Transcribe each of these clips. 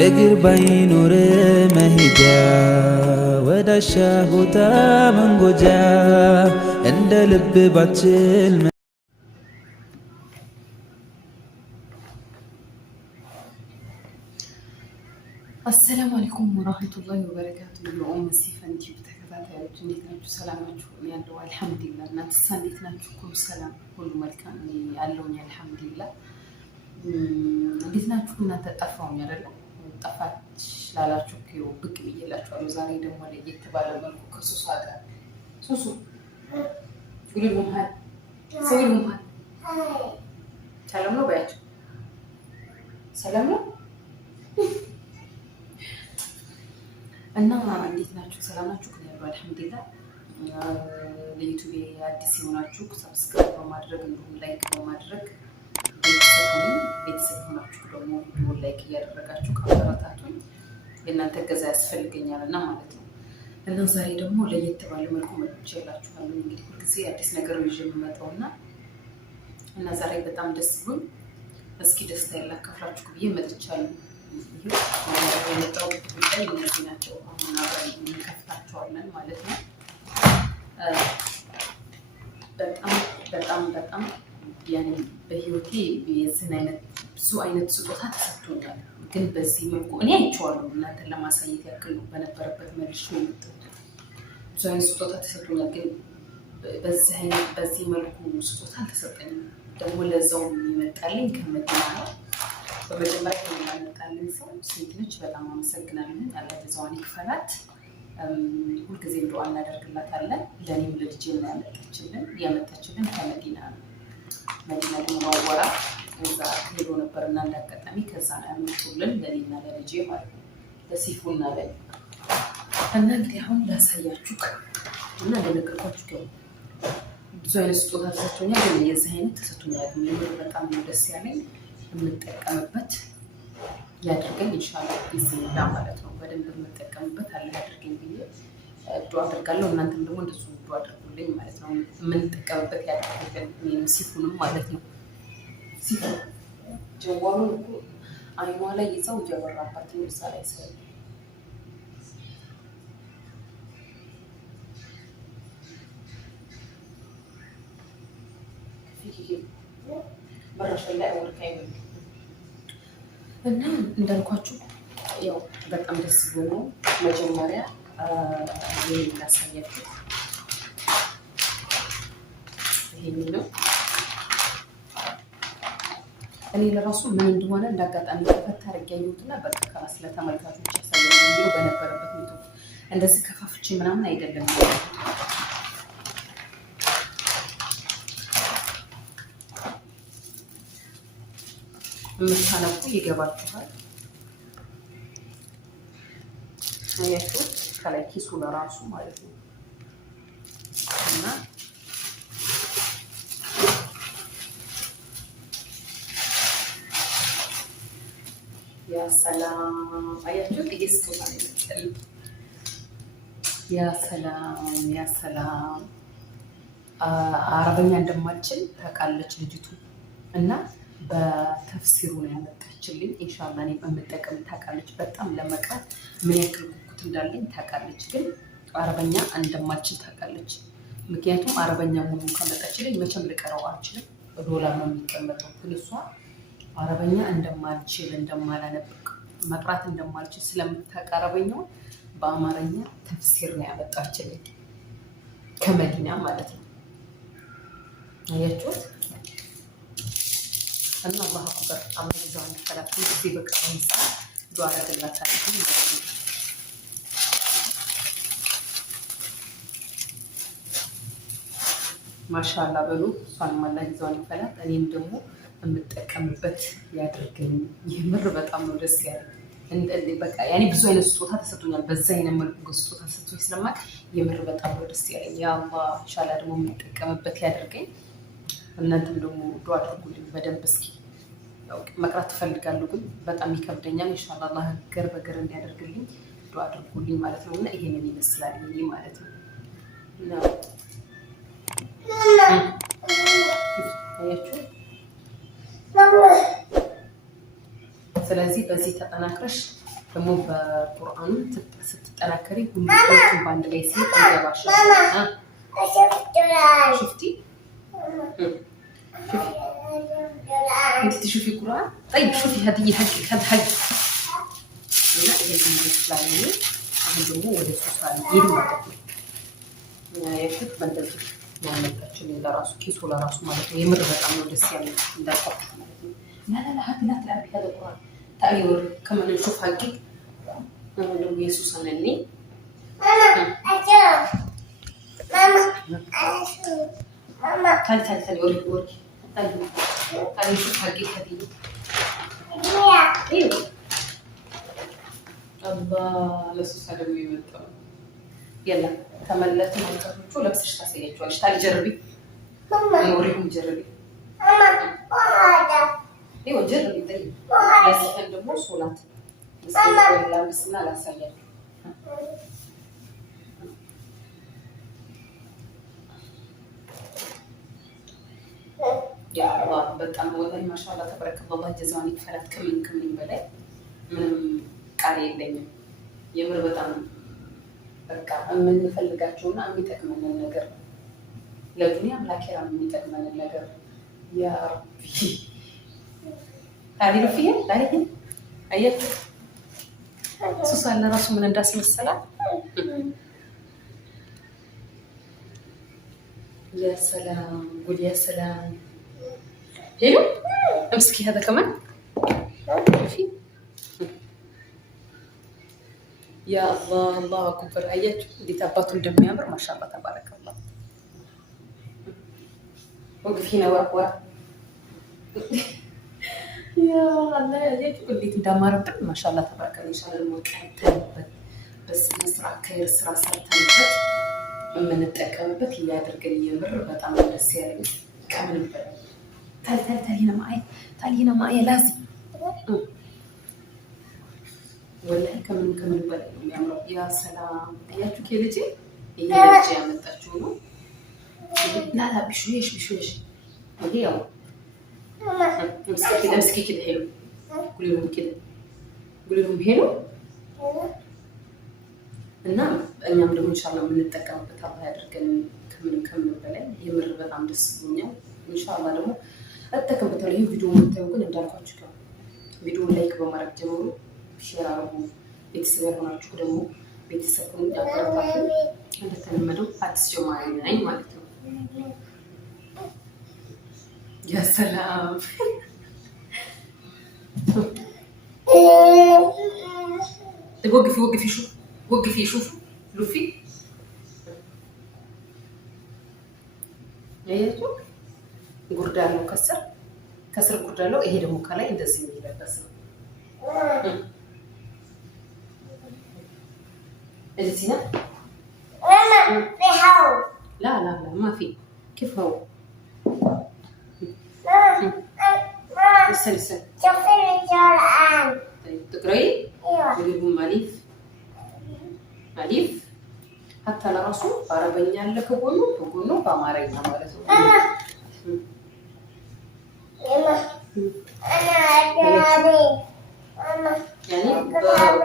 እግር ባይኖር መሄጃ ወዳሻ ቦታ መንጎጃ እንደ ልብ ባችል አሰላሙ አለይኩም ወራህመቱላሂ ወበረካቱ። የኡም ሲፈን ቲዩብ ተከታታዮች እንዴት ናችሁ? ሰላም ናችሁ? እኔ ያለው አልሐምዱሊላህ። እናንተስ እንዴት ናችሁ? ሁሉ ሰላም፣ ሁሉ መልካም ያለውኝ አልሐምዱሊላህ። እንዴት ናችሁ? እናንተ ጠፋውኝ አይደለ? ጠፋች ላላችሁ ይኸው ብቅ ብዬላችኋለሁ። ዛሬ ደግሞ ለየት ባለ መልኩ ከሱሱ ጋር ሱሱ ጉልል ሙሐል ሰውል ሙሐል ሰላም ነው ባያችሁ። ሰላም ነው እና እንዴት ናችሁ? ሰላም ናችሁ? ከኔ ያለው አልሐምዱሊላህ። ለዩቲዩብ አዲስ የሆናችሁ ሰብስክራይብ በማድረግ እንዲሁም ላይክ በማድረግ ቤተሰብ ሆናችሁ ደግሞ ቪዲዮ ላይክ እያደረጋችሁ ከአበረታቱኝ የእናንተ እገዛ ያስፈልገኛል እና ማለት ነው። እና ዛሬ ደግሞ ለየት ባለ መልኩ መጥቼላችኋለሁ። እንግዲህ ሁልጊዜ አዲስ ነገር ይዤ የምመጣው እና ዛሬ በጣም ደስ ብሎኝ እስኪ ደስታ ያላካፍላችሁ ብዬ መጥቻለሁ። የመጣው ጉዳይ እነዚህ ናቸው። አሁን አብረን እንከፍታቸዋለን ማለት ነው። በጣም ያኔ በህይወቴ የዚህን አይነት ብዙ አይነት ስጦታ ተሰጥቶኛል። ግን በዚህ መልኩ እኔ አይቼዋለሁ። እናንተን ለማሳየት ያክል ነው። በነበረበት መልሽ ነው የመጣሁት። ብዙ አይነት ስጦታ ተሰጥቶኛል። ግን በዚህ መልኩ ስጦታ አልተሰጠኝም። ደግሞ ለዛው የሚመጣልኝ ከመዲና ነው። በመጀመሪያ የሚያመጣልን ሰው ሴት ልጅ በጣም አመሰግናለሁ። አላህ ጀዛዋን ይክፈላት። ሁልጊዜም ዱዓ እናደርግላታለን። ለእኔም ለልጄ ነው ያመጣችልን ከመዲና ነው። መዲና ሙነወራ እዛ ሄዶ ነበርና እንዳጋጣሚ ከዛ ነው ያመጡልን ለእኔና ለልጄ ማለት ነው፣ ለሲፉና ለኔ። እና እንግዲህ አሁን ላሳያችሁ እና እንደነገርኳችሁ ብዙ አይነት ስጦታ ተሰጥቶኛል። ግን የዚህ አይነት ተሰጥቶኛል። በጣም ነው ደስ ያለኝ። የምጠቀምበት ያድርገኝ ኢንሻአላህ ቢስሚላ ማለት ነው። በደንብ የምጠቀምበት አለ ያድርገኝ ብዬ ዱዓ አድርጋለሁ። እናንተም ደግሞ እንደሱ ዱዓ አድርጉልኝ ማለት ነው። የምንጠቀምበት ያድርገኝ እኔም ሲፉንም ማለት ነው። ሲፉ ጀዋሉን እኮ አይኗ ላይ ይዛው እያበራባት ነው እዛ ላይ ሰው እና እንዳልኳችሁ ያው በጣም ደስ ብሎ ነው። መጀመሪያ ይሄን ላሳያችሁ። ይሄን ነው እኔ ለራሱ ምን እንደሆነ እንዳጋጣሚ ተፈታ አድርጌ ያየሁትና በቃ ስለተመልካቾች ያሳየው ቪዲዮ በነበረበት ነው። እንደዚህ ከፋፍቼ ምናምን አይደለም። የምታነቁ ይገባችኋል። አያችሁ ከላይ ኪሱ ለራሱ ማለት ነው። እና ያ ሰላም አያችሁ ስጦታ ነው የሚጠል። ያ ሰላም አረበኛ እንደማልችል ታውቃለች ልጅቱ እና በተፍሲሩ ነው ያመጣችልኝ። ኢንሻአላህ እኔ በመጠቀም ታውቃለች። በጣም ለመቅራት ምን ያክል ጉጉት እንዳለኝ ታውቃለች። ግን አረበኛ እንደማልችል ታውቃለች። ምክንያቱም አረበኛ ሙሉ ከመጣችልኝ መቼም ልቀረው አልችልም። ዶላር ነው የሚቀመጠው። ግን እሷ አረበኛ እንደማልችል እንደማላነብቅ መቅራት እንደማልችል ስለምታውቅ አረበኛውን በአማርኛ ተፍሲር ነው ያመጣችልኝ ከመዲና ማለት ነው። አያችሁት? እና አላህ አክበር አላህ ጀዛዋን ይክፈላት። ጊዜ በቀረው ሰዓት ዱዓ አደርግላታለሁ ማለት ነው። ማሻአላህ በሉ። እሷንም አላህ ጀዛዋን ይክፈላት። እኔም ደግሞ የምጠቀምበት ያድርገኝ። የምር በጣም ነው ደስ ያለኝ። በቃ ያኔ ብዙ አይነት ስጦታ ተሰጥቶኛል። በዛ አይነት መልኩ ስጦታ ተሰጥቶኝ ስለማውቅ የምር በጣም ነው ደስ ያለኝ። ያ አላህ ኢንሻአላህ ደግሞ የምጠቀምበት ያድርገኝ። እናንተም ደግሞ ዱዓ አድርጉልኝ በደንብ። እስኪ መቅራት ትፈልጋለሁ ግን በጣም ይከብደኛል። ኢንሻአላህ አላህ ገር በገር እንዲያደርግልኝ ዱዓ አድርጉልኝ ማለት ነው። እና ይሄንን ይመስላል ይሄ ማለት ነው። አያችሁ። ስለዚህ በዚህ ተጠናክረሽ ደግሞ በቁርአኑ ስትጠናከሪ ሁሉም በአንድ ላይ ሲል ይገባሻል። شفتي؟ انت تشوفي قرآن؟ طيب شوفي هذه حقك هذا حقك. لا هي الإسلامية አሁን ደግሞ ወደ ሶሻል ሄድ ማለት ነው። የሽት መንደልሽ ማመጣችን ለራሱ ኪሱ ለራሱ ማለት ነው። የምር በጣም ነው ደስ ያለኝ እንዳልኳችሁ ማለት ነው። لا هذه لا تلعبي هذا القرآن. تعالي كمان نشوف حقك. لو يسوس أنني ماما تعالي أوريك تعالي نشوف حقك هذه. ايوه الله لسوس هذا يمتع. يلا تملت شو لبسش تسيجوش. تعالي جربي ماما أوريكم جربي ماما. ايوه جربي طيب بس عندهم صولات بس لا بسنا لا سيجو. يا الله በጣም ወላሂ ማሻአላ ተበረከላህ ጀዛዋን ይክፈላት። ከምን በላይ ምንም ቃል የለኝም። የምር በጣም በቃ የምንፈልጋቸውና የሚጠቅመንን ነገር ለዱንያም ለአኺራም የሚጠቅመንን ነገር ያ ረቢ ታሪፍ ይሄ ታሪክ አየት ሱሳን ራሱ ምን እንዳስመሰላት يا سلام قول يا سلام. حلو امسكي هذا كمان شوفي. يا الله الله اكبر. ايات اللي تاباتوا እንደሚያምር ما شاء الله تبارك الله. وقف هنا ورا يا الله ايات اللي እንዳማረብን ما شاء الله تبارك الله. ان شاء الله الموقعتበት بس መስራት ከይር ስራ ሰርተንበት የምንጠቀምበት ያድርገን። የምር በጣም ደስ ያለኝ ከምንም በላይ ታሊ هنا معايا لازم والله ከምንም በላይ ነው የሚያምረው። ያ ሰላም አያችሁ ከልጄ ይሄ ልጅ ያመጣችው ነው። لا بشويش ይሄ ያው امسكي كده حلو. قولي لهم حلو እና እኛም ደግሞ ኢንሻአላህ የምንጠቀምበት አላህ ያድርገን። ከምንም በላይ የምር በጣም ደስ ብሎኛል። ኢንሻአላህ ደግሞ እጠቀምበታለሁ። ይሄ ቪዲዮ የምታዩ ግን እንዳልኳችሁ ነው። ቪዲዮውን ላይክ በማድረግ ጀምሮ ሼር አድርጉ። ቤተሰብ ያልሆናችሁ ደግሞ ቤተሰቡን ያበረታቱ። እንደተለመደው አዲስ ጀማሪ ነኝ ማለት ነው። ያ ሰላም وقفي شوف وقفي شوفوا لوفي ايتو ጉርዳሎ ከስር ጉርዳሎ። ይሄ ደግሞ ከላይ እንደዚህ የሚለበስ ነው። እዚህ ነው لا ما في كيف هو استني شوفي القرآن. طيب تقرأي ايوه يجيبوا አሊፍ حتى ለራሱ አረበኛ አለ ከጎኑ በአማርኛ ማለት ነው።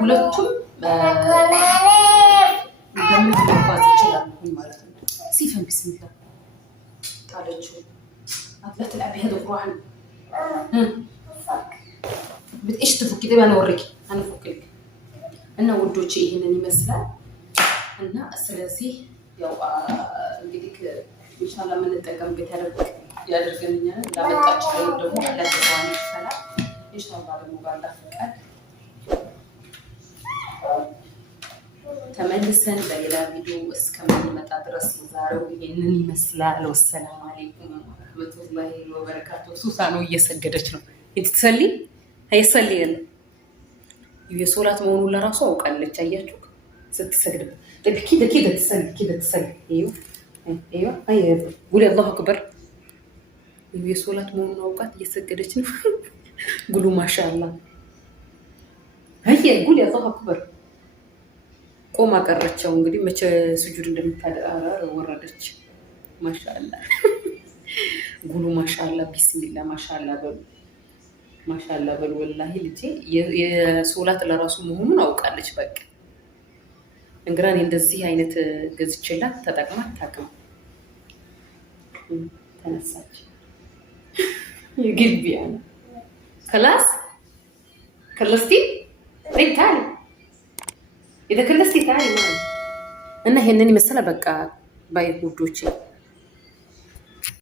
ሁለቱም እንደምንጓዝ ይችላሉ ማለት ነው። ሲፈን ቢስሚላ ጣለችው አትላት ለአቢ هذا القرآن ايش تفكي ده انا اوريكي انا افكلك እና ውዶቼ ይሄንን ይመስላል። እና ስለዚህ ያው እንግዲህ ኢንሻአላህ የምንጠቀምበት ያደርገኛል። ላመጣችሁ ደግሞ ለተዋኒ ይፈላል ኢንሻአላህ ደግሞ ባላ ፈቃድ ተመልሰን በሌላ ቪዲዮ እስከምንመጣ ድረስ ዛሬው ይሄንን ይመስላል። ወሰላም አለይኩም ወራህመቱላሂ ወበረካቱ። ሱሳ ነው እየሰገደች ነው እንትሰሊ አይሰሊየን የሶላት መሆኑን ለራሱ አውቃለች። አያችሁ ስትሰግድ كده تسلي ايوه هي قولي الله اكبر. የሶላት መሆኑን አውቃት እየሰገደች ነው። ጉሉ ማሻአላ هي قولي الله اكبر። ቆማ ቀረችው እንግዲህ መቼ ስጁድ እንደምታደርግ ወረደች። ማሻአላ ጉሉ ማሻአላ ቢስሚላህ ማሻአላ በሉ ማሻአላ በል ወላሂ ልጄ የሶላት ለራሱ መሆኑን አውቃለች። በቃ እንግራን እንደዚህ አይነት ገዝቼላት ተጠቅማ ታውቅም። ተነሳች የግቢያ خلاص خلصتي طيب تعالي اذا خلصتي تعالي معي እና ይሄንን ይመስላል። በቃ ባይ ውዶቼ